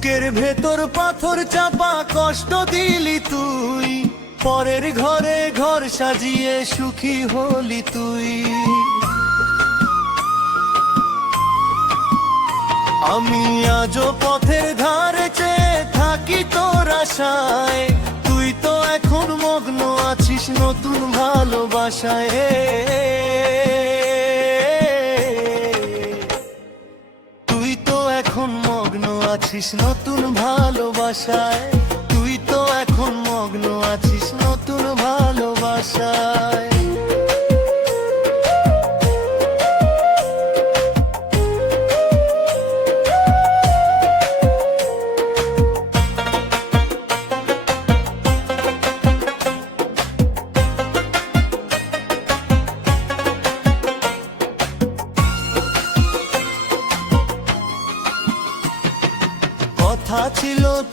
বুকের ভেতর পাথর চাপা কষ্ট দিলি তুই। পরের ঘরে ঘর সাজিয়ে সুখী হলি তুই। আমি আজও পথের ধারে চেয়ে থাকি তোর আশায়। তুই তো এখন মগ্ন আছিস নতুন ভালোবাসায়। আছিস নতুন ভালোবাসায়।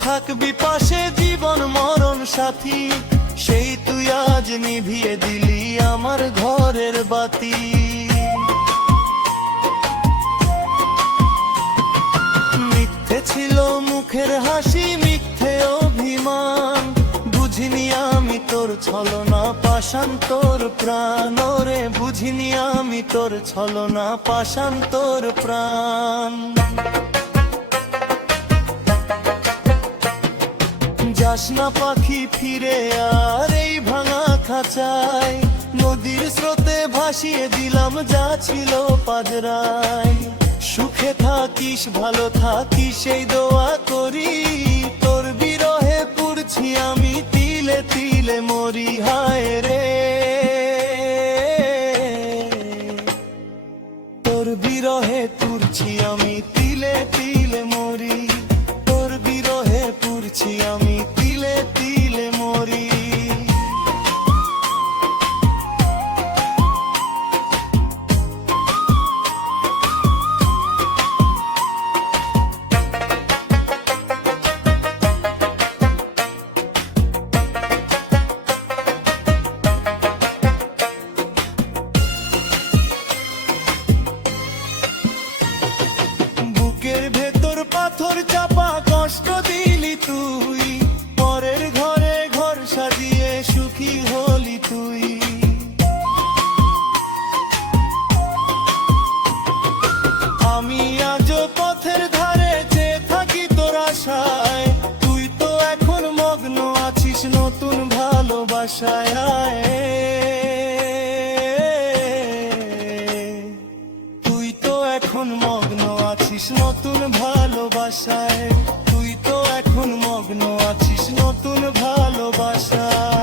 থাকবি পাশে জীবন মরণ সাথী। সেই তুই আজ নিভিয়ে দিলি আমার ঘরের বাতি। মিথ্যে ছিল মুখের হাসি, মিথ্যে অভিমান। বুঝিনি আমি তোর ছলনা পাশান তোর প্রাণ। ওরে, বুঝিনি আমি তোর ছলনা পাশান তোর প্রাণ। যাস না পাখি ফিরে, আর এই ভাঙা খাঁচায় নদীর স্রোতে ভাসিয়ে দিলাম যা ছিল পাজরায়। সুখে থাকিস, ভালো থাকিস সেই দোয়া করি। তোর বিরহে পুড়ছি আমি, তিলে তিলে মরি, হায় রে। আয়। তুই তো এখন মগ্ন আছিস নতুন ভালোবাসায় তুই তো এখন মগ্ন আছিস নতুন ভালোবাসায়